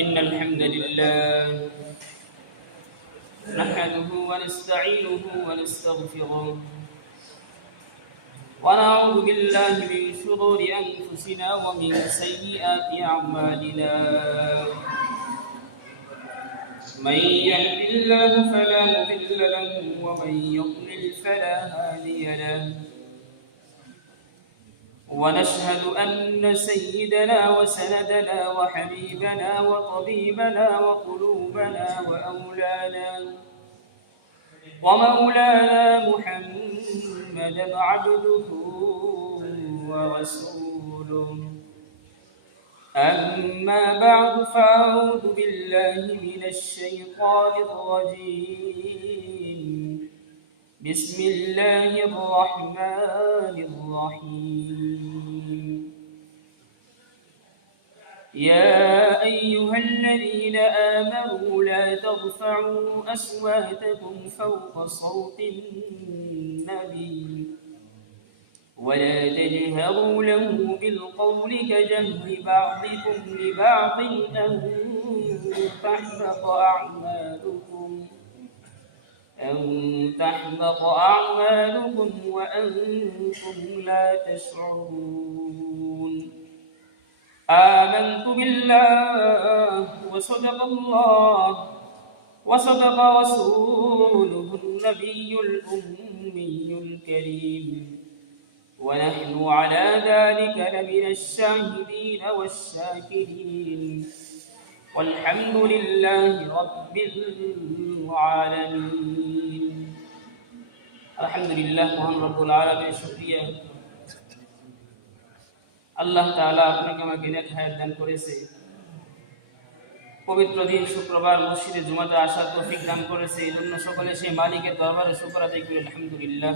إن الحمد لله نحمده ونستعينه ونستغفره ونعوذ بالله من شرور أنفسنا ومن سيئات أعمالنا من يهد الله فلا مضل له ومن يضلل فلا هادي له ونشهد أن سيدنا وسندنا وحبيبنا وطبيبنا وقلوبنا ومولانا محمدا عبده ورسوله. أما بعد فأعوذ بالله من الشيطان الرجيم. بسم الله الرحمن الرحيم. يا أيها الذين آمنوا لا ترفعوا أصواتكم فوق صوت النبي ولا تجهروا له بالقول كجهر بعضكم لبعض أن تحبط أعمالكم وأنتم لا تشعرون. آمنت بالله وصدق الله وصدق رسوله النبي الأمي الكريم ونحن على ذلك لمن الشاهدين والشاكرين والحمد لله رب العالمين. الحمد لله মহান রব্বুল আলামিনের শুকরিয়া। আল্লাহ তাআলা আপনাকে আমাকে নেক হায়াত দান করেছে, পবিত্র দিন শুক্রবার মসজিদে জুমাতে আসার তৌফিক দান করেছে। এই জন্য সকলে সেই মালিকের দরবারে শুকর আদায় করি আলহামদুলিল্লাহ।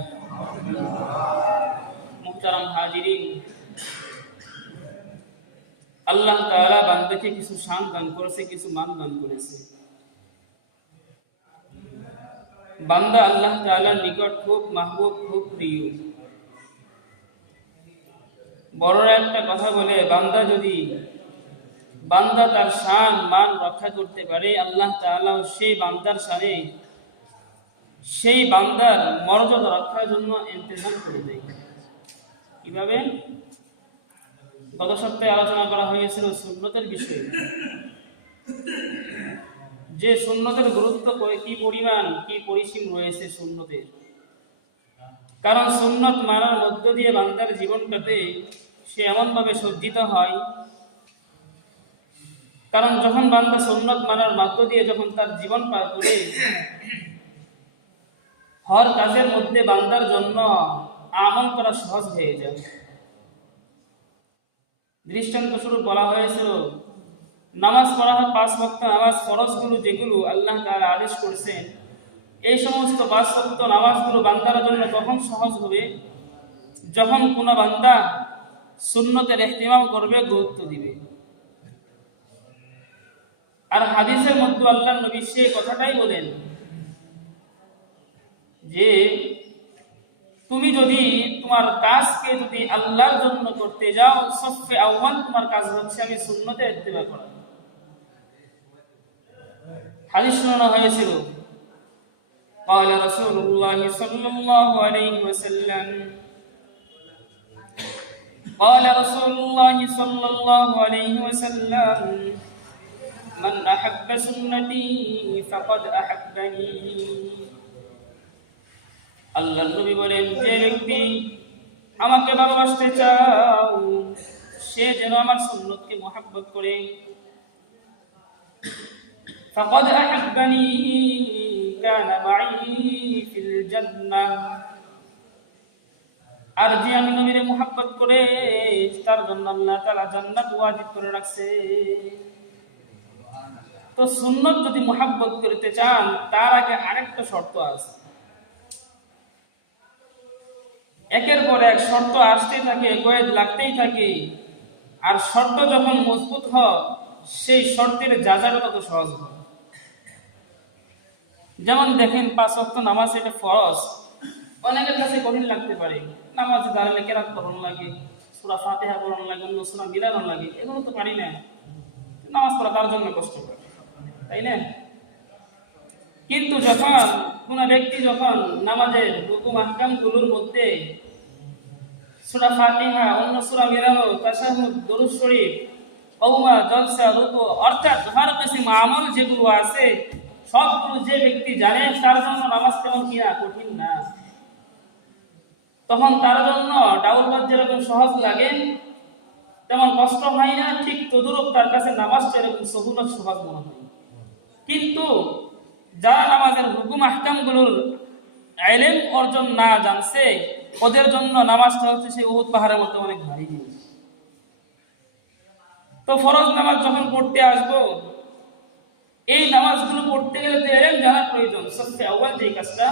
মুহতারাম হাজিরিন, আল্লাহ তাআলা বান্দাকে কিছু শান দান করেছে, কিছু মান দান করেছে। বান্দা আল্লাহ তাআলার নিকট খুব মাহবুব, খুব প্রিয়। বড়রা একটা কথা বলে, বান্দা তার শান মান রক্ষা করতে পারে, আল্লাহ তাআলা সেই বান্দার শানে, সেই বান্দার মর্যাদা রক্ষার জন্য ইন্তজাম করে দেয়। কিভাবে? গত সপ্তাহে আলোচনা করা হয়েছিল সুন্নতের বিষয়ে, যে সুন্নতের গুরুত্ব কি পরিমাণ, কি পরিসীম রয়েছে সুন্নতের। কারণ সুন্নত মানার মধ্য দিয়ে বান্দার জীবনটাতে সে এমনভাবে সজ্জিত হয়। কারণ যখন বান্দা সুন্নত মানার মধ্য দিয়ে যখন তার জীবন পার করে, হর কাজের মধ্যে বান্দার জন্য আমল করা সহজ হয়ে যায়। দৃষ্টান্ত স্বরূপ বলা হয়েছিল, নামাজ পড়া, 5 ওয়াক্ত নামাজ ফরজগুলো যেগুলো আল্লাহ তাআলা আদেশ করেছেন, এই সমস্ত 5 ওয়াক্ত নামাজগুলো বান্দার জন্য তখন সহজ হবে যখন কোনো বান্দা সুন্নতের ইহতিমাম করবে, গুরুত্ব দিবে। আর হাদিসের মধ্যে আল্লাহর নবী সেই কথাটাই বলেন যে তুমি যদি তোমার কাজকে যদি আল্লাহর জন্য করতে যাও, সফে আউয়াল তোমার কাজ হচ্ছে আমি সুন্নতে ইত্তেবা করা। হাদিস শোনানো হয়েছিল, قال رسول الله صلى الله عليه وسلم قال رسول الله صلى الله عليه وسلم من أحب سنتي فقد أحبني. আল্লাহর নবী বলেন, যে ব্যক্তি আমাকে ভালোবাসতে চাও সে যেন আমার সুন্নতকে মহব্বত করে। ফাকাদ আহাব্বানি কানা মাই ফিল জান্নাহ। আর যে আমি নবীর মহব্বত করে তার জন্য আল্লাহ তাআলা জান্নাত ওয়াজিব করে রাখছে। তো সুন্নত যদি মহব্বত করতে চান তার আগে আরেকটা শর্ত আছে। একের পর এক শর্ত আসতেই থাকে, কয়েদ লাগতেই থাকে। আর শর্ত যখন মজবুত হয় সেই শর্তের যাচাইটা তত সহজ হয়। যেমন দেখেন 5 ওয়াক্ত নামাজ এটা ফরজ, অনেকের কাছে কঠিন লাগতে পারে। নামাজে দাঁড়ালে কেরাত পড়ানো লাগে, সূরা ফাতিহা পড়ানো লাগে, অন্য সূরা মিলানো লাগে, এগুলো তো পারি না। নামাজ পড়া তার জন্য কষ্টকর, তাই না? কিন্তু যখন কোন ব্যক্তি যখন নামাজের হুকুম আহকাম গুলোর মধ্যে সূরা ফাতিহা, অন্য সূরা মিলানো, তাশাহুদ, দরুদ শরীফ, কওমা, জলসা, রুকু, অর্থাৎ হর কিসিম আমল যেগুলো আছে সবগুলো যে ব্যক্তি জানে তার জন্য নামাজ তেমন কিনা কঠিন না। তখন তার জন্য ডাউল যেরকম সহজ লাগে তেমন কষ্ট হয় না, ঠিক তদুরূপ তার কাছে নামাজটা এরকম সহুলত সহজ মনে হয়। কিন্তু যারা নামাজের হুকুম আহকাম গুলোর ইলম অর্জন না জানছে ওদের জন্য নামাজটা হচ্ছে সেই উহুদ পাহাড়ের মতো অনেক ভারী জিনিস। তো ফরজ নামাজ যখন পড়তে আসবো, এই নামাজগুলো পড়তে গেলে তো ইলম জানা প্রয়োজন, সবচেয়ে আউয়াল যে কাজটা।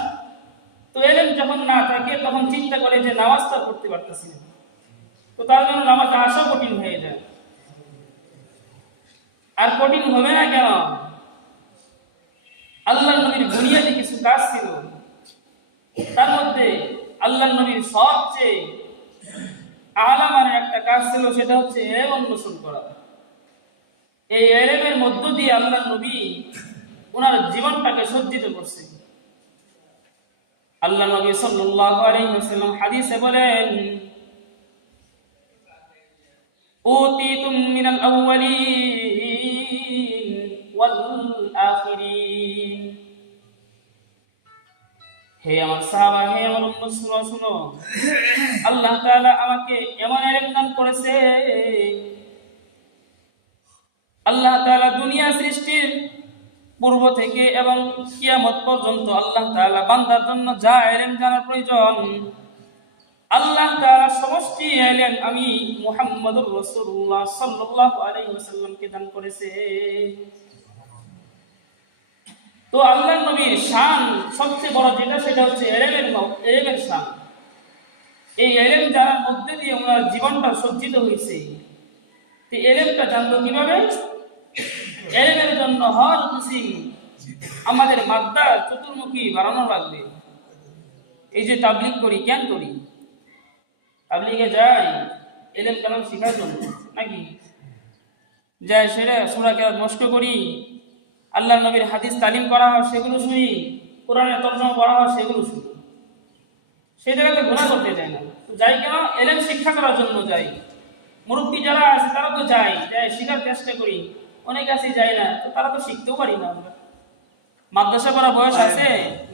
তো ইলম যখন না থাকে তখন চিন্তা করে যে নামাজটা পড়তে পারতেছি না, তো তার জন্য নামাজ আসা কঠিন হয়ে যায়। আর কঠিন হবে না কেন? আল্লাহর নবীর বুনিয়াদি কিছু কাজ ছিল, তার মধ্যে আল্লাহর নবীর সবচেয়ে আলা মানের একটা কাজ ছিল, সেটা হচ্ছে ইলম অন্বেষণ করা। এই ইলমের মধ্য দিয়ে আল্লাহর নবী ওনার জীবনটাকে সজ্জিত করছে। আল্লাহ নবী সাল্লাল্লাহু আলাইহি ওয়াসাল্লাম হাদিসে বলেন, উতিতুম মিনাল আউয়ালিন ওয়াল আখিরিন। হে আমার সাহাবা, হে আমার উম্মত, শুনো শুনো, আল্লাহ তাআলা আমাকে এমন ইলম দান করেছে, আল্লাহ তাআলা দুনিয়া সৃষ্টির পূর্ব থেকে এবং কিয়ামত পর্যন্ত আল্লাহ তাআলা বান্দার জন্য যা ইলম জানার প্রয়োজন আল্লাহ তাআলা সমষ্টি ইলম আমি মুহাম্মদুর রাসূলুল্লাহ সাল্লাল্লাহু আলাইহি ওয়াসাল্লামকে দান করেছে। তো আল্লাহর নবীর শান সবচেয়ে বড় যেটা, সেটা হচ্ছে ইলমের শান। এই ইলম জানার মধ্যে দিয়ে ওনার জীবনটা সজ্জিত হয়েছে। তো ইলমটা জানলো কিভাবে? ইলমের জন্য হর কিসিম আমাদের মাদ্দা চতুর্মুখী বাড়ানো লাগবে। এই যে তাবলীগ করি, কেন করি? তাবলীগে যাই ইলম কালাম শেখার জন্য নাকি? যাই সেটা সূরা কেরাত নষ্ট করি, আল্লাহর নবীর হাদিস তালিম করা হয় সেগুলো শুনি, কোরআনের তরজমা পড়া হয় সেগুলো শুনি। সেই জায়গাতে গুনাহ করতে যায় না। তো যাই কেন? ইলম শিক্ষা করার জন্য যাই। মুরব্বী যারা আছে তারা তো যাই শেখার চেষ্টা করি, অনেক আছে যায় না, তো তারা তো শিখতেও পারি না। আমরা মাদ্রাসা করার বয়স আছে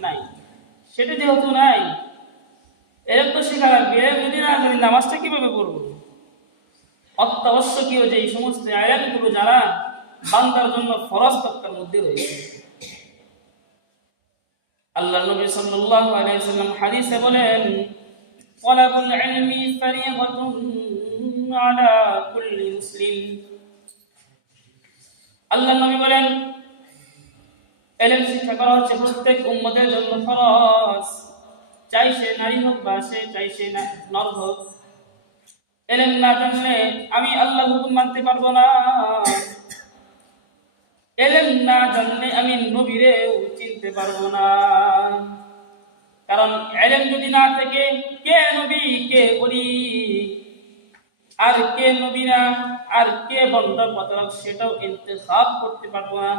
নাই, সেটা যেহেতু নাই ইলম তো শেখা লাগবে। ইলম যদি না জানি নামাজটা কিভাবে পড়বো? অত্যাবশ্যকীয় যে সমস্ত ইলমগুলো যারা বান্দার জন্য ফরজ তক্কার মধ্যে রয়েছে। আল্লাহ নবী সাল্লাল্লাহু আলাইহি ওয়াসাল্লাম হাদিসে বলেন, তালাবুল ইলমি ফারিয়াদাতুন আলা কুল্লি মুসলিম। আল্লাহ নবী বলেন, ইলম শিক্ষা করা হচ্ছে প্রত্যেক উম্মতের জন্য ফরজ, চাই সে নারী হোক বা চাই সে নর হোক। ইলম না জানলে আমি আল্লাহর হুকুম মানতে পারবো না। ইলম না জানলে আমি নবীরেও চিনতে পারবো না। কারণ ইলম যদি না থাকে কে নবী কে ওলি আর কে নবী না আর কে বন্ড প্রতারক সেটাও ইন্তেখাব করতে পারবো না।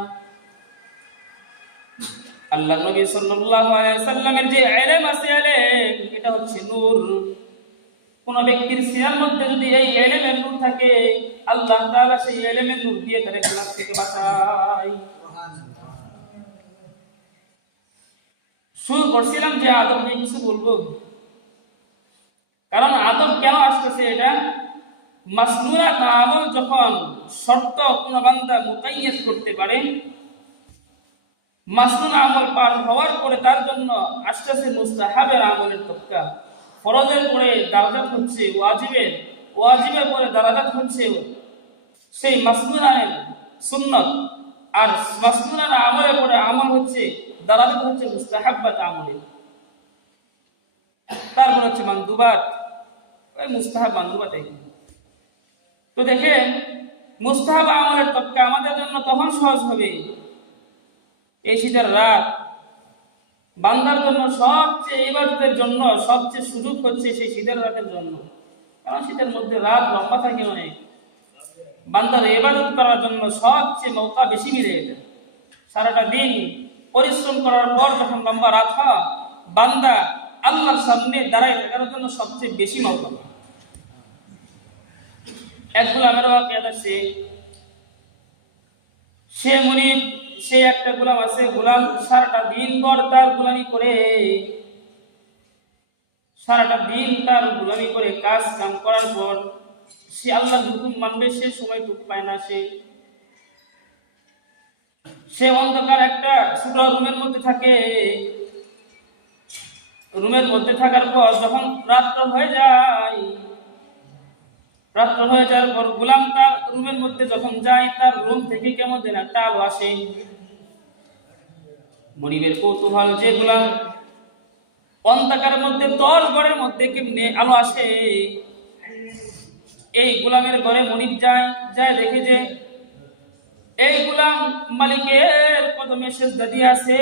আল্লাহ নবী সাল্লাল্লাহু আলাইহি ওয়াসাল্লামের যে ইলম আছে, ইলম এটা হচ্ছে নূর। কোন ব্যক্তির সিনার মধ্যে যদি এই ইলমের নূর থাকে আল্লাহ তাআলা সেই ইলমের নূর দিয়ে তার গুনাহ থেকে বাঁচায়। শুরু করছিলাম যে আদব নিয়ে কিছু বলবো, কারণ আদব কেন আসতেছে এটা মাসনুরাত আমল যখন শর্ত কোন বান্দা মুকাইয়াদ করতে পারে, মাসনুন আমল পার হওয়ার পরে তার জন্য আসতেছে মুস্তাহাবের আমলের তক্কা। ফরজের পরে দারাজাত হচ্ছে ওয়াজিবের, ওয়াজিবের পরে দারাজাত হচ্ছে সেই মাসনুনের সুন্নাত, আর মাসনুনের আমলের পরে আমল হচ্ছে দারাজাত হচ্ছে মুস্তাহাব্বাত আমলের, তারপর হচ্ছে মানদুবাত, ওই মুস্তাহাব মানদুবাত। তো দেখেন মুস্তাহাব আমলের তক্কা আমাদের জন্য তখন সহজ হবে এই শীতের রাত। বান্দার জন্য সবচেয়ে ইবাদতের জন্য সবচেয়ে সুযোগ হচ্ছে সেই শীতের রাতের জন্য, কারণ শীতের মধ্যে রাত লম্বা থাকে অনেক। বান্দার ইবাদত করার জন্য সবচেয়ে মৌকা বেশি মিলে যায়। সারাটা দিন পরিশ্রম করার পর যখন লম্বা রাত হয়, বান্দা আল্লাহর সামনে দাঁড়ায় থাকার জন্য সবচেয়ে বেশি মৌকা। এক গোলামের ওয়াকিয়াত আছে, সে মুনিব, সে একটা গোলাম আছে, গোলাম সারাটা দিন পর তার গোলামি করে, সারাটা দিন তার গোলামি করে কাজ কাম করার পর সে আল্লাহর হুকুম মানবে, সে সময়টুকু পায় না। সে অন্ধকার একটা ছোট রুমের মধ্যে থাকে। রুমের মধ্যে থাকার পর যখন রাত্র হয়ে যাওয়ার পর গোলাম তার রুমের মধ্যে যখন যায়, তার রুম থেকে কেমন যেন একটা আলো আসে। মনিবের কৌতূহল, যে গোলাম অন্ধকারের মধ্যে তোর ঘরের মধ্যে কেমনে আলো আসে। এই গোলামের ঘরে মনিব যায় দেখে যে এই গোলাম মালিকের কদমে সেজদা দিয়ে আছে।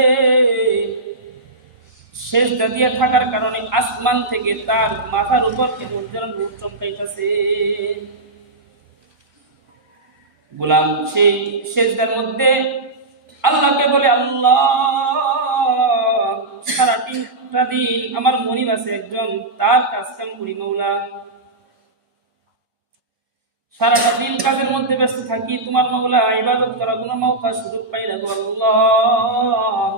সেজদা দিয়ে থাকার কারণে আসমান থেকে তার মাথার উপর কেমন যেন নূর চমকাইতেছে। গোলাম সেই সেজদার মধ্যে আল্লাহকে বলে, আল্লাহ, সারাটা দিন আমার মনিব আছে একজন, তার কাজ কাম করি মৌলা, সারাটা দিন কাজের মধ্যে ব্যস্ত থাকি, তোমার মৌলা ইবাদত করার কোনো মৌকা সুযোগ পাই না গো আল্লাহ।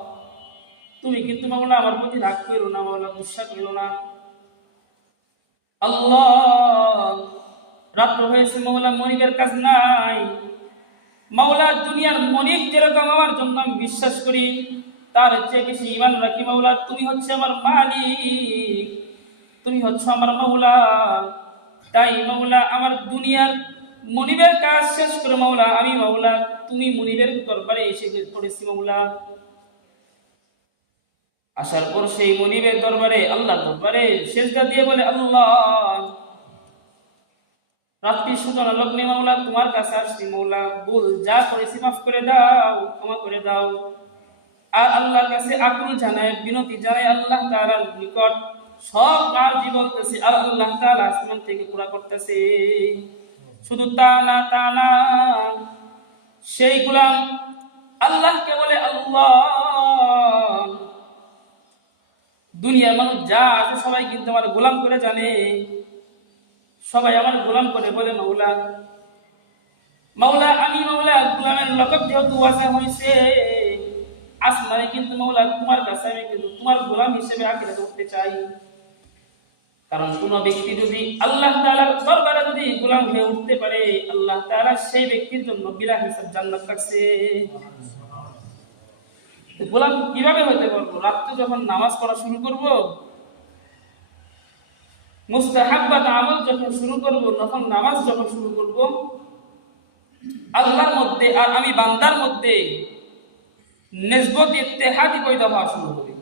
তুমি কিন্তু মৌলা আমার প্রতি রাগ করো না, মৌলা গুসা করো না। আল্লাহ, রাত্র হয়েছে মৌলা, মনিবের কাজ নাই। মৌলা, দুনিয়ার মনিব যেরকম আমার জন্য আমি বিশ্বাস করি, তার চেয়ে বেশি ঈমান রাখি মৌলা। তুমি হচ্ছে আমার মালিক, তুমি হচ্ছে আমার মৌলা। তাই মৌলা, আমার দুনিয়ার মনিবের কাজ শেষ করে মৌলা আমি মৌলা তুমি মনিবের দরবারে এসে পড়েছি মৌলা। আসার পর সেই মনিবের দরবারে, আল্লাহর দরবারে সেজদা দিয়ে বলে, আল্লাহ, রাত্রি সূচনা লগ্নে মৌলা তোমার কাছে আসছি মৌলা, ভুল যা করেছি মাফ করে দাও, ক্ষমা করে দাও। আর আল্লাহর কাছে আকুল জানায়, বিনতি জানায় আল্লাহ তাআলার নিকট, সব আর বলতেছে, আর আল্লাহ তাআলা আসমান থেকে পুরা করতেছে। শুধু তা না, সেই গোলাম আল্লাহকে বলে, আল্লাহ, দুনিয়ার মানুষ যা আছে সবাই কিন্তু আমার গোলাম করে জানে, সবাই আমার গোলাম করে বলে, মাওলা আমি মাওলা গোলামের লকব যেহেতু ওয়াসা হয়েছে আসমানে, কিন্তু মাওলা তোমার কাছে আমি কিন্তু তোমার গোলাম হিসেবে আখিরাতে উঠতে চাই। কারণ কোন ব্যক্তি যদি আল্লাহ তাআলার দরবারে যদি গোলাম হয়ে উঠতে পারে, আল্লাহ তাআলা সেই ব্যক্তির জন্য বিনা হিসাব জান্নাত রাখছে। গোলাম কিভাবে হতে পারবো? রাত্রে যখন নামাজ পড়া শুরু করব, মুস্তাহাব্বাত আমল যখন শুরু করব, তখন নামাজ যখন শুরু করব, আল্লাহর মধ্যে আর আমি বান্দার মধ্যে নিসবত ইত্তেহাদি পয়দা হওয়া শুরু হবে।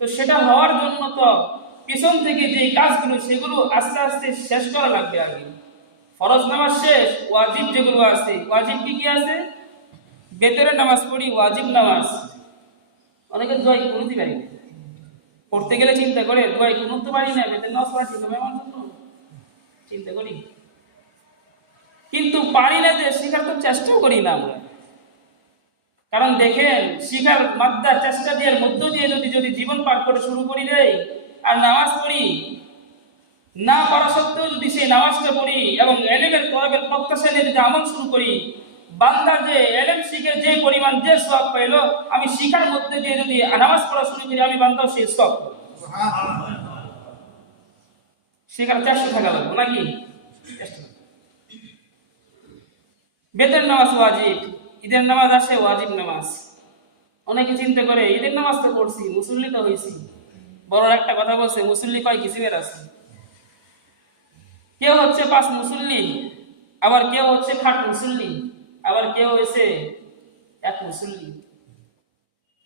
তো সেটা হওয়ার জন্য তো পিছন থেকে যে কাজগুলো সেগুলো আস্তে আস্তে শেষ করা লাগবে। আগে ফরজ নামাজ শেষ, ওয়াজিব যেগুলো আছে, ওয়াজিব কি আছে? বেতরে নামাজ পড়ি, ওয়াজিব নামাজ। অনেকে দোয়া করতে পারি, পড়তে গেলে চিন্তা করে দোয়া করতে পারি না, বেতন নামাজ পড়া ঠিক হবে আমার জন্য, চিন্তা করি, কিন্তু পারি না যে শেখার তো চেষ্টাও করি না আমরা। কারণ দেখেন, শিখার মাদ্দা চেষ্টা দেওয়ার মধ্য দিয়ে যদি জীবন পার করে শুরু করি দেয় আর নামাজ পড়ি, না পারা সত্ত্বেও যদি সেই নামাজটা পড়ি এবং এলেমের তলবের প্রত্যাশা নিয়ে যদি আমল শুরু করি, বান্দা যে এলেম শিখে যে পরিমাণ যে সওয়াব পাইল, আমি শিখার মধ্যে দিয়ে যদি নামাজ পড়া শুরু করি, আমি বান্দাও সেই সওয়াব পাবো। শিখার চেষ্টা থাকা লাগবে নাকি? বেতের নামাজ ওয়াজিব, ঈদের নামাজ আসে ওয়াজিব নামাজ। অনেকে চিন্তা করে ঈদের নামাজ তো পড়ছি, মুসল্লি তো হয়েছি। বড় একটা কথা বলছে, মুসল্লি কয় কিসিমের আছে। কেউ হচ্ছে 5 মুসল্লি, আবার কেউ হচ্ছে খাট মুসল্লি, আবার কেউ হয়েছে 1 মুসল্লি।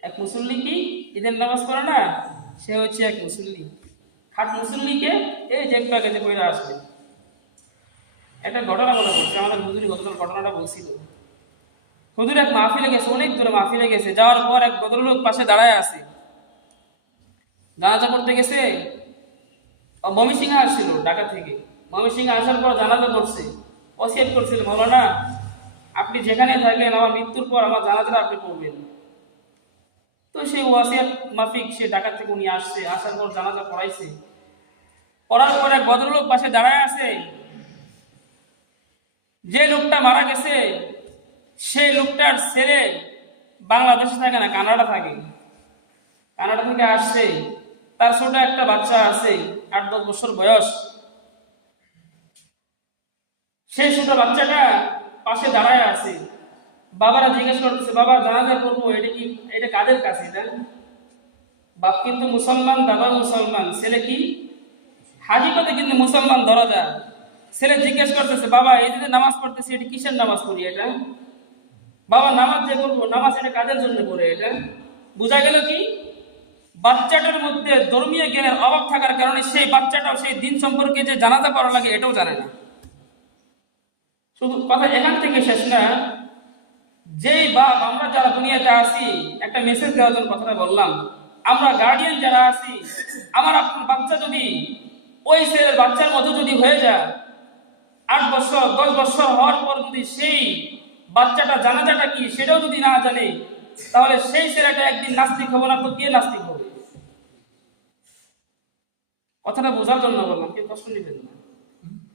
1 মুসল্লি কি ঈদের নামাজ পড়ে না, সে হচ্ছে 1 মুসল্লি। খাট মুসল্লিকে এই যে প্যাকেজে পড়ে আসবে। একটা ঘটনা বলা বলছে, আমাদের হুজুরি গতকাল ঘটনাটা বলছিল। হুজুর এক মাহফিলে গেছে, অনেক দূরে মাহফিলে গেছে, যাওয়ার পর এক ভদ্রলোক পাশে দাঁড়ায় আছে, জানাজা পড়তে গেছে। ময়মনসিংহে আসছিল ঢাকা থেকে, ময়মনসিংহে আসার পর জানাজা পড়ছে। ওসিয়ত করছিলেন, মাওলানা আপনি যেখানে থাকেন আমার মৃত্যুর পর আমার জানাজাটা আপনি পড়বেন। তো সেই ওয়াসিয়াত মাফিক সে ঢাকা থেকে উনি আসছে, আসার পর জানাজা পড়াইছে। পড়ার পর এক ভদ্রলোক পাশে দাঁড়ায় আছে। যে লোকটা মারা গেছে সেই লোকটার ছেলে বাংলাদেশে থাকে না, কানাডা থাকে। কানাডা থেকে আসছে, তার ছোট একটা বাচ্চা আছে 8-10 বছর বয়স। সেই ছোট বাচ্চাটা পাশে দাঁড়ায় আছে। বাবারা জিজ্ঞেস করতেছে, বাবা জানাজা করবো, এটা কাদের কাছে? এটা বাপ কিন্তু মুসলমান, দাদা মুসলমান, ছেলে কি হাজিপথে কিন্তু মুসলমান ধরা যায়। ছেলে জিজ্ঞেস করতেছে, বাবা এই যে নামাজ পড়তেছি এটা কিসের নামাজ পড়ি? এটা বাবা নামাজ যে করবো, নামাজ এটা কাদের জন্য পড়ে? এটা বোঝা গেল কি বাচ্চাটার মধ্যে ধর্মীয় জ্ঞানের অভাব থাকার কারণে সেই বাচ্চাটাও সেই দিন সম্পর্কে যে জানাজা পড়া লাগে এটাও জানে না। শুধু কথা এখান থেকে শেষ না। যেই বাপ আমরা যারা দুনিয়াতে আসি, একটা মেসেজ দেওয়ার জন্য কথাটা বললাম, আমরা গার্ডিয়ান যারা আছি, আমার আপনার বাচ্চা যদি ওই ছেলের বাচ্চার মতো যদি হয়ে যায়, 8 বছর 10 বছর হওয়ার পর যদি সেই বাচ্চাটা জানাজাটা কি সেটাও যদি না জানে, তাহলে সেই ছেলেটা একদিন নাস্তিক হবে না তো কে নাস্তিক হবে? কথাটা বোঝার জন্য বললাম, কেউ কষ্ট নেবেন না।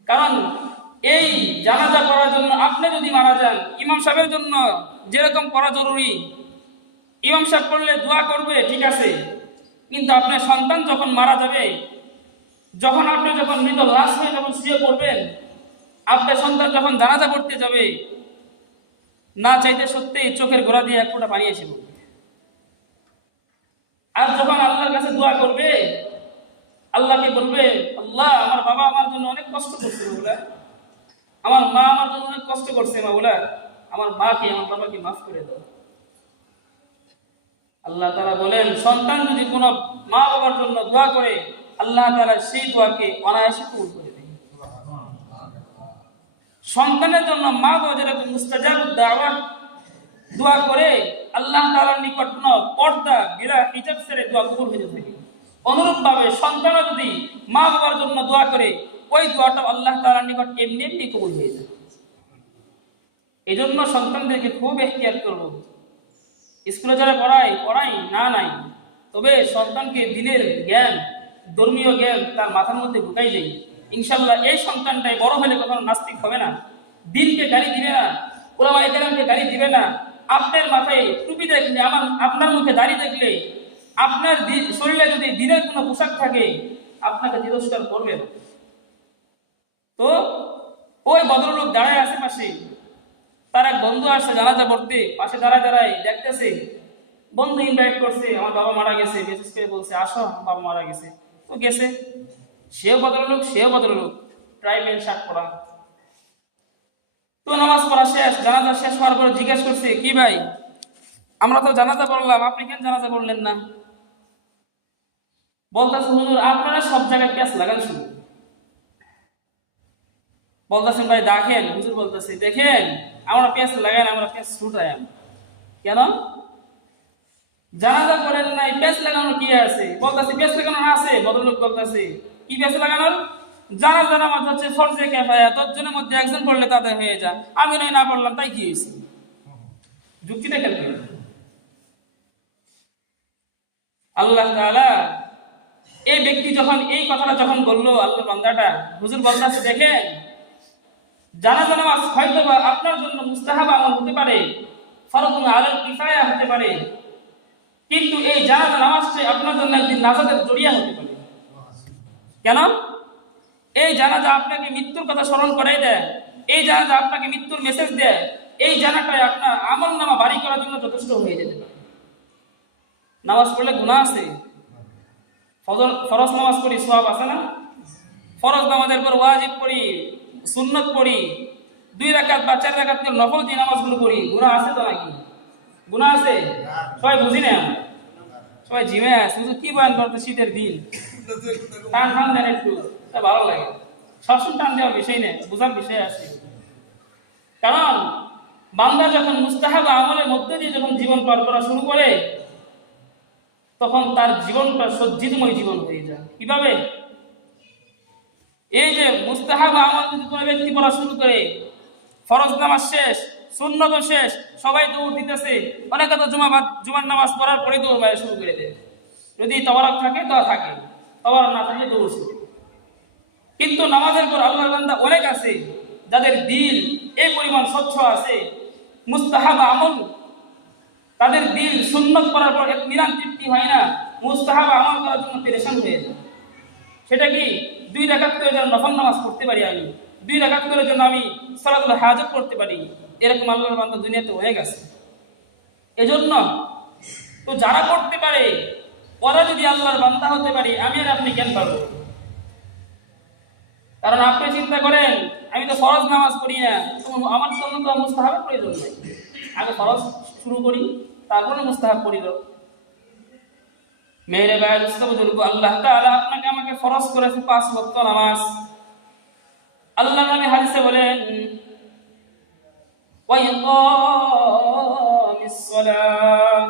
কারণ এই জানাজা করার জন্য আপনি যদি মারা যান, ইমাম সাহেবের জন্য যেরকম করা জরুরি, ইমাম সাহেব করলে দোয়া করবে ঠিক আছে, কিন্তু আপনার সন্তান যখন মারা যাবে, আপনি যখন মৃত লাশ হয়ে যখন শুয়ে পড়বেন, আপনার সন্তান যখন জানাজা পড়তে যাবে, না চাইতে সত্যি চোখের গোড়া দিয়ে এক ফোঁটা পানি এসে পড়বে। আর যখন আল্লাহর কাছে দোয়া করবে, আল্লাহকে বলবে, আল্লাহ আমার বাবা আমার জন্য অনেক কষ্ট করছে মাওলা, আমার মা আমার জন্য অনেক কষ্ট করছে মাওলা, আমার মাকে আমার বাবাকে মাফ করে দাও। আল্লাহ তাআলা বলেন, সন্তান যদি কোনো মা বাবার জন্য দোয়া করে, আল্লাহ তাআলা সেই দোয়াকে অনায়াসে কবুল করে দেন। সন্তানের জন্য মা বাবা যেরকম মুস্তাজাবুদ দাওয়া দোয়া করে, আল্লাহ তাআলার নিকট কোনো পর্দা বিরা হিজাব ছেড়ে দোয়া কবুল হয়ে থাকে, অনুরূপভাবে সন্তানও যদি মা বাবার জন্য দোয়া করে, ওই দোয়াটা আল্লাহ তাআলার নিকট এমনি এমনি কবুল হয়ে যায়। এই জন্য সন্তানদেরকে খুব এহতিয়াত করব। স্কুলে যারা পড়াই না নাই, তবে সন্তানকে দিনের জ্ঞান, ধর্মীয় জ্ঞান তার মাথার মধ্যে ঢুকাই দেয়। ইনশাল্লাহ এই সন্তানটাই বড় হলে কখনো নাস্তিক হবে না, দিনকে গালি দিবে না, ওলামায়ে কেরামকে গালি দিবে না। আপনার মাথায় টুপি দেখলে, আপনার মুখে দাড়ি দেখলে, আপনার শরীরে যদি দিনের কোনো পোশাক থাকে, আপনাকে তিরস্কার করবে না। তো ওই ভদ্রলোক দাঁড়ায় আশেপাশে, তার এক বন্ধু আসছে জানাজা পড়তে, পাশে দাঁড়ায় দেখতেছে। বন্ধু ইনভাইট করছে, আমার বাবা মারা গেছে, মেসেজ করে বলছে আসো বাবা মারা গেছে। তো গেছে, সেও ভদ্রলোক ট্রাইবেল শার্ট পরা। তো নামাজ পড়া শেষ, জানাজা শেষ হওয়ার পর জিজ্ঞেস করছে, কি ভাই আমরা তো জানাজা পড়লাম, আপনি কেন জানাজা পড়লেন না? বলতেছে, হুজুর আপনারা সব জায়গায় প্যাঁচ লাগান শুধু। বলতেছেন, ভাই দেখেন, হুজুর বলতেছে, দেখেন আমরা প্যাঁচ লাগাই না, আমরা প্যাঁচ ছুটাই। কেন জানাজা করেন নাই? প্যাঁচ লাগানোর কি আছে? বলতেছে প্যাঁচ লাগানোর আছে। ভদ্রলোক বলতেছে, কি প্যাঁচ লাগানোর? জানাজা নামাজ হচ্ছে ফরজে কিফায়া, 10 জনের মধ্যে একজন পড়লে তাদের হয়ে যায়, আমি না পড়লাম তাই কি হয়েছে? যুক্তি দেখেন। আল্লাহ তাআলা এই ব্যক্তি যখন এই কথাটা যখন বললো, আল্লাহ বান্দাটা, হুজুর বলতেছে, দেখেন জানাজা নামাজ হয়তো বা আপনার জন্য মুস্তাহাব আমল হতে পারে, ফরজুন আলাল কিফায়া হতে পারে, কিন্তু এই জানাজা নামাজটি আপনার জন্য একদিন নাজাতের জড়িয়া হতে পারে। কেন? এই জানাজা আপনাকে মৃত্যুর কথা স্মরণ করাই দেয়, এই জানাজা আপনাকে মৃত্যুর মেসেজ দেয়, এই জানাটাই আপনার আমল নামা বাড়ি করার জন্য যথেষ্ট হয়ে যেতে পারে। নামাজ পড়লে গুনাহ আছে? ফরজ নামাজ পড়ি, সওয়াব আছে না? ফরজ নামাজের পর ওয়াজিব পড়ি, সুন্নত পড়ি, 2 রাকাত বা 4 রাকাত করে নফল যে নামাজগুলো পড়ি, গুনাহ আছে তো নাকি? গুনাহ আছে? সবাই বুঝি না, সবাই জিমে আছে। কি বয়ান করতে, শীতের দিন টান দেন একটু, ভালো লাগে। সবসময় টান দেওয়ার বিষয় নেই, বোঝার বিষয় আছে। কারণ বান্দা যখন মুস্তাহাব আমলের মধ্যে দিয়ে যখন জীবন পার করা শুরু করে, তখন তার জীবনটা সজ্জিতময় জীবন হয়ে যায়। কিভাবে? এই যে মুস্তাহাব আমল যদি কোনো ব্যক্তি পড়া শুরু করে, ফরজ নামাজ শেষ, সুন্নত শেষ, সবাই দৌড় দিতেছে। অনেকে তো জুমার নামাজ পড়ার পরে দৌড় মারা শুরু করে দেয়। যদি তওয়ারক থাকে তো থাকে, তওয়ারক না থাকলে দৌড় শুরু। কিন্তু নামাজের পর আল্লাহর বান্দা অনেক আছে যাদের দিল এই পরিমাণ স্বচ্ছ আছে, মুস্তাহাব আমল, তাদের দিল সুন্নত করার পর ইতমিনান তৃপ্তি হয় না, মুস্তাহাব আমল করার জন্য পেরেশান হয়ে যায়। সেটা কি 2 রাকাত করে যেন নফল নামাজ পড়তে পারি, আমি 2 রাকাত করে যেন আমি সালাতুল হাজত করতে পারি, এরকম আল্লাহর বান্দা দুনিয়াতে হয়ে গেছে। এজন্য তো যারা করতে পারে ওরা যদি আল্লাহর বান্দা হতে পারি, আমি আর আপনি কেন পারবো? কারণ আপনি চিন্তা করেন, আমি তো ফরজ নামাজ পড়ি না, আমার জন্য তো মুস্তাহাবের প্রয়োজন নেই। আগে ফরজ শুরু করি, তারপরে মুস্তাহাব পড়ি। মেরে ভাইয়ের বুজুর্গ, আল্লাহ তাআলা আপনাকে আমাকে ফরজ করেছে 5 ওয়াক্ত নামাজ। আল্লাহ নবী হাদিসে বলেন, ওয়া ইকামিস সালাহ,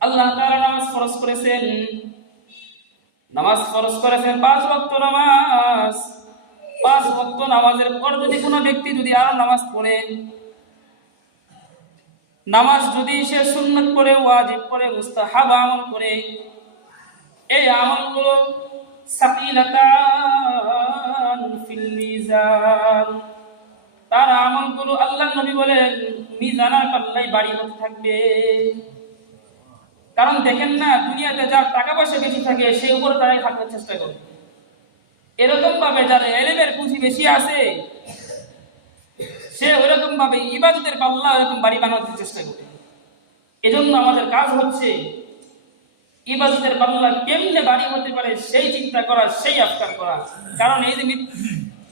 আল্লাহ তাআলা নামাজ ফরজ করেছেন, নামাজ ফরজ করেছেন 5 ওয়াক্ত নামাজ। 5 ওয়াক্ত নামাজের পর যদি কোনো ব্যক্তি যদি আরো নামাজ পড়ে, নামাজ যদি সে সুন্নত করে, ওয়াজিব করে, মুস্তাহাব আমল করে, এই আমলগুলো সাকিলাতান ফিল মিজান, তার আমলগুলো আল্লাহর নবী বলেন মিজানের পাল্লায় ভারী হতে থাকবে। কারণ দেখেন না, দুনিয়াতে যার টাকা পয়সা বেশি থাকে সে উপরে তারাই থাকার চেষ্টা করে। এরকম ভাবে যার ইলমের পুঁজি বেশি আছে সে ওইরকম ভাবে ইবাদতের পাল্লা এরকম বাড়ি বানানোর চেষ্টা করে। এজন্য আমাদের কাজ হচ্ছে ইবাদতের পাল্লা কেমনে বাড়ি হতে পারে সেই চিন্তা করা, সেই আফকার করা। কারণ এই যে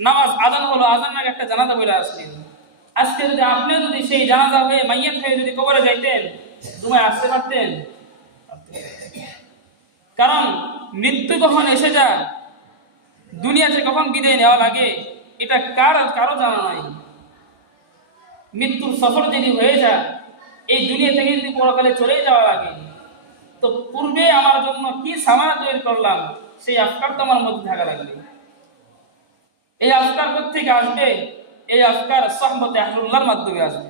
নামাজ আজান হলো, আজানের একটা জানাজা বলে আসলেন, আজকে যদি আপনিও যদি সেই জানাজা হয়ে মাইয়াত হয়ে যদি কবরে যাইতেন, জুমায় আসতে পারতেন? কারণ মৃত্যু কখন এসে যায়, দুনিয়াতে কখন বিদায় নেওয়া লাগে, এটা কারো জানা নাই। মৃত্যুর সফর যদি হয়ে যায়, এই দুনিয়া থেকে যদি পরকালে চলে যাওয়া লাগে, তো পূর্বে আমার জন্য কি সামানা তৈরি করলাম সেই আফকার তো আমার মধ্যে থাকা লাগবে। এই আফকার কোথেকে আসবে? এই আফকার সোহবতে আহলুল্লাহর মাধ্যমে আসবে।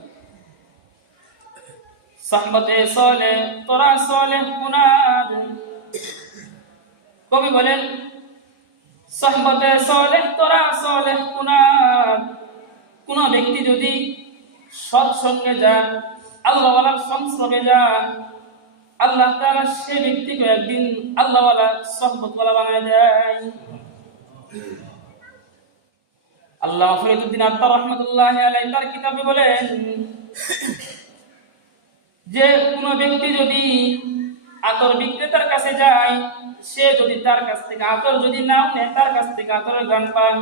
সোহবতে সালেহ তোরা সালেহ কুনাদ, কবি বলেন সোহবতে সালেহ তোরা সালেহ কুনাদ, কোন ব্যক্তি যদি সৎসঙ্গে যায়, আল্লাহওয়ালার সংস্রবে যায়, আল্লাহ তাআলা সে ব্যক্তিকে একদিন আল্লাহওয়ালা সোহবতওয়ালা বানায় দেয়। আল্লামা ফরিদউদ্দিন আত্তার রাহমাতুল্লাহি আলাইহি তার কিতাবে বলেন যে কোন ব্যক্তি যদি আতর বিক্রেতার কাছে যায়, সে যদি তার কাছ থেকে আতর যদি নাও নেয়, তার কাছ থেকে আতরের ঘ্রাণ পায়।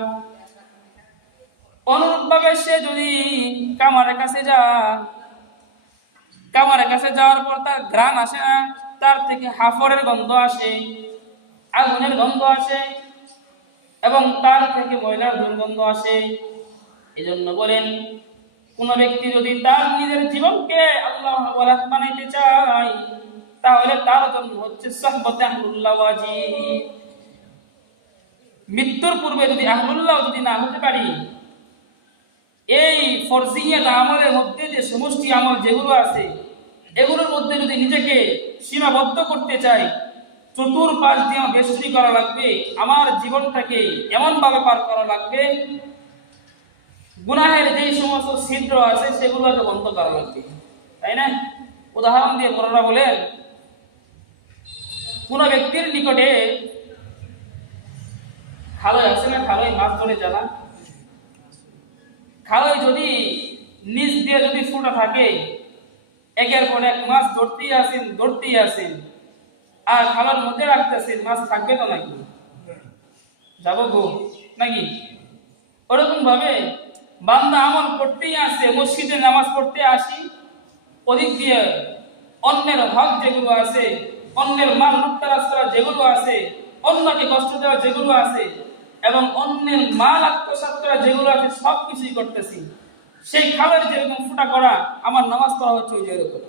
অনুরূপভাবে সে যদি কামারের কাছে যায়, কামারের কাছে যাওয়ার পর তার ঘ্রাণ আসে না, তার থেকে হাফরের গন্ধ আসে, আগুনের গন্ধ আসে, এবং তার থেকে ময়লার দুর্গন্ধ আসে। এজন্য বলেন কোন ব্যক্তি যদি তার নিজের জীবনকে আল্লাহ ওয়ালা বানাইতে চায়, তাহলে তার জন্য হচ্ছে সোহবতে আহলুল্লাহ ওয়াজিব। মৃত্যুর পূর্বে যদি আহলুল্লাহ যদি না হতে পারি, এই ফরজিয়াত আমলের মধ্যে যে সমষ্টি আমল যেগুলো আছে, এগুলোর মধ্যে যদি নিজেকে সীমাবদ্ধ করতে চাই, চতুর্পাশ দিয়ে বেষ্টনী করা লাগবে, আমার জীবনটাকে এমন ভাবে পার করা লাগবে, গুনাহের যে সমস্ত ছিদ্র আছে সেগুলোকে বন্ধ করা লাগবে, তাই না? উদাহরণ দিয়ে বড়রা বলেন, কোন ব্যক্তির নিকটে খালই আছে না, খালই মাছ ধরে জানা, খালই যদি নিচ দিয়ে যদি ফুটা থাকে, একের পর এক মাছ ধরতেই আসেন, আর খালার মধ্যে রাখতেছেন, মাছ থাকবে তো নাকি? যাবো গো নাকি? ওরকম ভাবে বান্দা আমল করতেই আসে, মসজিদে নামাজ পড়তে আসি, ওদিক দিয়ে অন্যের হক যেগুলো আছে, অন্যের মাল লুটতরাজ করা যেগুলো আছে, অন্যকে কষ্ট দেওয়া যেগুলো আছে, এবং অন্যের মাল আত্মসাৎ করা যেগুলো আছে, সবকিছুই করতেছি। সেই খালের যেরকম ফুটা করা, আমার নামাজ পড়া হচ্ছে ওই যেরকম।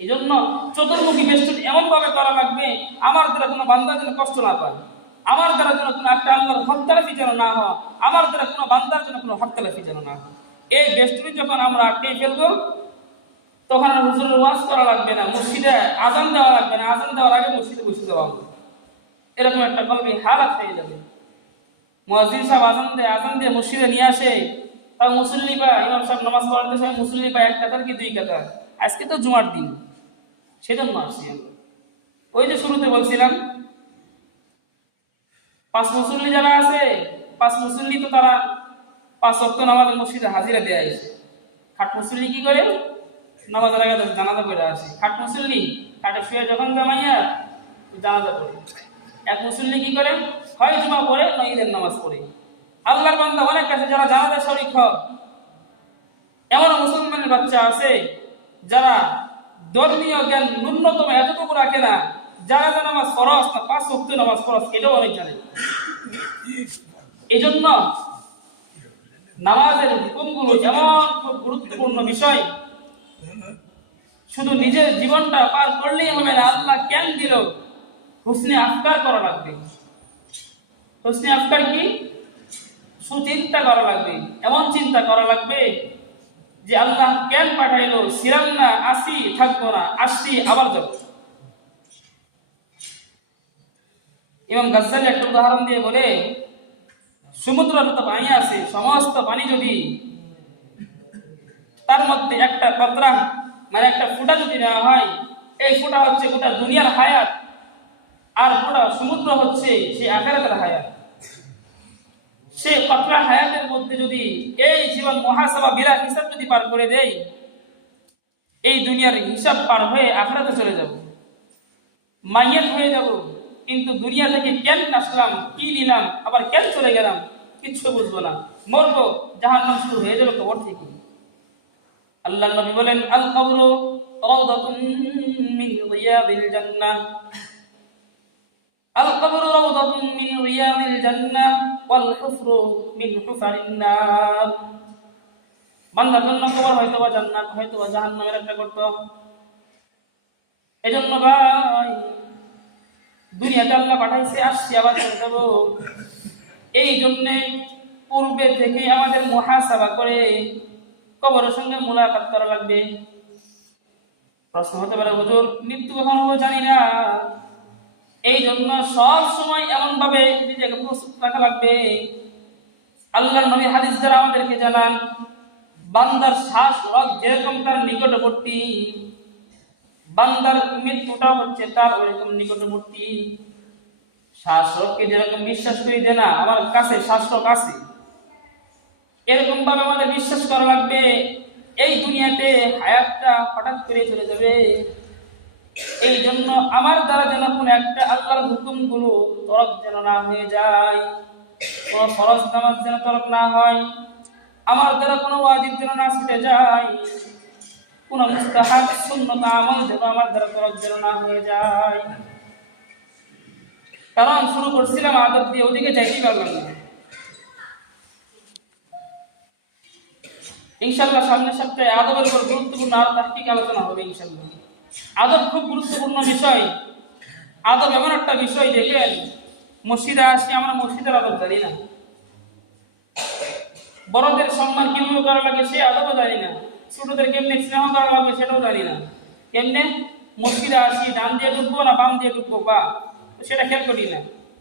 এই জন্য চতুর্মুখী বেষ্টনী এমন ভাবে করা লাগবে আমার দ্বারা কোনো বান্দা যেন কষ্ট না পায়, আমার দ্বারা যেন কোনো একটা আল্লাহর হকতালাফি যেন না হয়, আমার দ্বারা কোনো বান্দার যেন কোনো হকতালাফি যেন না হয়। এই বেষ্টনী যখন আমরা আটকে ফেলবো, তখন আর হুজুরের ওয়াজ করা লাগবে না, মসজিদে আজান দেওয়া লাগবে না, আজান দেওয়ার আগে মসজিদে বসে যাওয়া হবে। এরকম একটা কলবি হালাত হয়ে যাবে। মুয়াজ্জিন সাহেব আজান দেয়, আজান দিয়ে মসজিদে নিয়ে আসে, তাও মুসল্লি বা ইমাম সাহেব নামাজ পড়াতে সময় মুসল্লি বা 1 কাতার কি 2 কাতার। আজকে তো জুমার দিন, সেজন্য আসছি আমরা। ওই যে শুরুতে বলছিলাম 5 মুসল্লি যারা আছে, 5 মুসল্লি তো তারা 5 ওয়াক্ত নামাজ মসজিদে হাজিরা দেয় আসে। খাট মুসল্লি কি করে? নামাজের আগে জানাজা পড়ে আসে। খাট মুসল্লি খাটে শুয়ে যখন জামাইয়া জানাজা পড়ে। এক মুসল্লি কি করে? হয় জুমা পড়ে, নয় ঈদের নামাজ পড়ে। আল্লাহর বান্দা অনেক আছে যারা জানাজা শরীক হয়। এমন মুসলমানের বাচ্চা আছে যারা ধর্মীয় জ্ঞান ন্যূনতম এতটুকু রাখে না, জানাজা নামাজ ফরজ না 5 ওয়াক্ত নামাজ ফরজ, এটাও অনেক জানে। এই জন্য নামাজের হুকুমগুলো যেমন খুব গুরুত্বপূর্ণ বিষয়, শুধু নিজের জীবনটা পার করলেই হবে না, আল্লাহ কেন দিল হুসনে আফকার করা লাগবে। হুসনে আফকার কি? সুচিন্তা করা লাগবে, এমন চিন্তা করা লাগবে যে আল্লাহ কেন পাঠাইলো, ছিলাম না, আসি, থাকবো না, আসছি, আবার যাব। ইমাম গাজ্জালি একটা উদাহরণ দিয়ে বলে, সমুদ্রের যত পানি আছে, সমস্ত পানি যদি তার মধ্যে একটা কতরা মানে একটা ফুটা যদি নেওয়া হয়, এই ফুটা হচ্ছে গোটা দুনিয়ার হায়াত, আর গোটা সমুদ্র হচ্ছে সেই আখিরাতের হায়াত। সে কতরা হায়াতের মধ্যে যদি এই জীবন মুহাসাবা বিলা হিসাব যদি পার করে দেই, এই দুনিয়ার হিসাব পার হয়ে আখিরাতে চলে যাব, মাইয়াত হয়ে যাব। কিন্তু দুনিয়া থেকে কেন আসলাম, কি নিলাম, আবার কেন চলে গেলাম, কিচ্ছু বুঝবো না। মরবো, জাহান্নাম শুরু হয়ে যাবে কবর থেকে। আল্লাহর নবী বলেন, আল কবরু রাউদাতুন মিন রিয়াদিল জান্নাহ, আল কবরু রাউদাতুন মিন রিয়াদিল জান্নাহ ওয়াল হুফরু মিন হুফারিন নার। বান্দার জন্য কবর হয়তো বা জান্নাত, হয়তো বা জাহান্নামের একটা গর্ত। এজন্য ভাই, দুনিয়াতে আল্লাহ পাঠাইছে, আসছি, আবার চলে যাব। এই জন্য পূর্বে থেকে আমাদের মুহাসাবা করে কবরের সঙ্গে মুলাকাত করা লাগবে। প্রশ্ন হতে পারে, হুজুর মৃত্যু কখন হবে জানি না, এই জন্য সব সময় এমন ভাবে নিজেকে প্রস্তুত রাখা লাগবে। আল্লাহর নবী হাদিস দ্বারা আমাদেরকে জানান, বান্দার শ্বাস রোগ যেরকম তার নিকটবর্তী, বান্দার মৃত্যুটা হচ্ছে তার ওইরকম নিকটবর্তী। শ্বাসরোগকে যেরকম বিশ্বাস করি যে না আমার কাছে শ্বাসরোগ আছে, এরকম ভাবে আমাদের বিশ্বাস করা লাগবে এই দুনিয়াতে হায়াতটা হঠাৎ করে চলে যাবে। এই জন্য আমার দ্বারা যেন কোনো একটা আল্লাহর হুকুমগুলো তরক যেন না হয়ে যায়, কোনো ফরজ নামাজ যেন তরক না হয়, আমার দ্বারা কোনো ওয়াজিব যেন না ছুটে যায়, কোনো মুস্তাহাব সুন্নত আমল যেন আমার দ্বারা তরক যেন না হয়ে যায়। কারণ শুরু করছিলাম আদব দিয়ে, ওদিকে যাইতে পারলাম না। ইনশাআল্লাহ সামনের সপ্তাহে আদবের উপর গুরুত্বপূর্ণ আরো তাহকিক আলোচনা হবে ইনশাআল্লাহ। আদব খুব গুরুত্বপূর্ণ বিষয়। আদব এমন একটা বিষয়, দেখেন মসজিদে আসি, আমরা মসজিদের আদব জানি না, বড়দের সম্মান কিভাবে করা লাগে সে আদবও জানি না, ছোটদের কেমনে স্নেহ করা লাগবে সেটাও জানি না। কেমনে মসজিদে আসি, ডান দিয়ে ঢুকবো না বাম দিয়ে ঢুকবো বা সেটা খেয়াল করি না,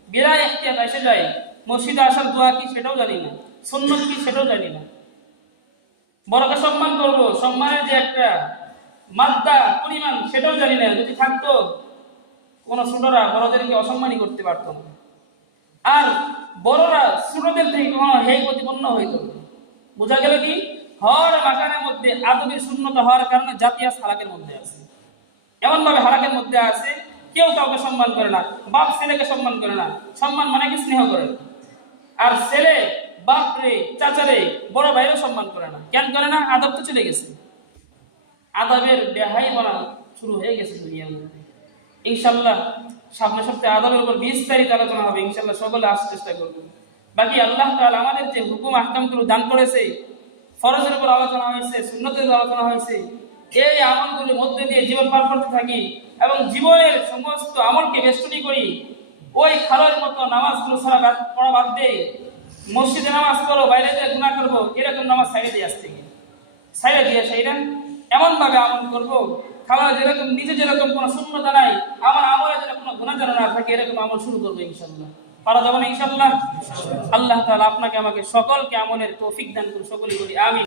বিরায় এখতিয়ার এসে যায়। মসজিদে আসার দোয়া কি সেটাও জানি না, সুন্নত কি সেটাও জানি না। বড়কে সম্মান করব, সম্মানের যে একটা মাত্রা পরিমাণ সেটাও জানি না। যদি থাকতো কোন ছোটরা বড়দেরকে অসম্মানই করতে পারতো না, আর বড়রা ছোটদের থেকে কখনো হেয় প্রতিপন্ন হইতো। বোঝা গেল কি, হর মাকানের মধ্যে আদবের শূন্যতা হওয়ার কারণে জাতিয়াস হালাকের মধ্যে আছে। এমন ভাবে হালাকের মধ্যে আছে, কেউ কাউকে সম্মান করে না, বাপ ছেলেকে সম্মান করে না, সম্মান মানে কি স্নেহ করে না। আর ছেলে বাপ রে, চাচারে, বড় ভাইরও সম্মান করে না। কেন করে না? আদব তো চলে গেছে, আদবের বেহাই বলা শুরু হয়ে গেছে দুনিয়ার মধ্যে। ইনশাআল্লাহ সামনের সপ্তাহে আদবের উপর বিস্তারিত আলোচনা হবে ইনশাআল্লাহ, সকলে আসার চেষ্টা করবে। বাকি আল্লাহ তাআলা আমাদের যে হুকুম আহকামগুলো দান করেছে, ফরজের উপর আলোচনা হয়েছে, সুন্নতের উপর আলোচনা হয়েছে, এই আমলগুলোর মধ্যে দিয়ে জীবন পার করতে থাকি এবং জীবনের সমস্ত আমলকে বেষ্টনী করি ওই খালের মতো নামাজগুলো ছাড়া পড়া বাদ দেই, মসজিদে নামাজ পড়ো, বাইরে যে গুনাহ করবো, এরকম নামাজ ছাইড়ে দিয়ে আসতে গিয়ে ছাইড়ে দিয়ে সেইটা এমন ভাবে আমল করবো, খালা যেরকম নিজে যেরকম কোনো শূন্যতা নাই, আমার আমলে যেন কোনো গুনাহ যেন না থাকে, এরকম আমল শুরু করবো ইনশাআল্লাহ। পারা যাবে না ইনশাআল্লাহ? আল্লাহ তাআলা আপনাকে আমাকে সকলকে আমলের তৌফিক দান করুন, সকলেই বলি আমিন।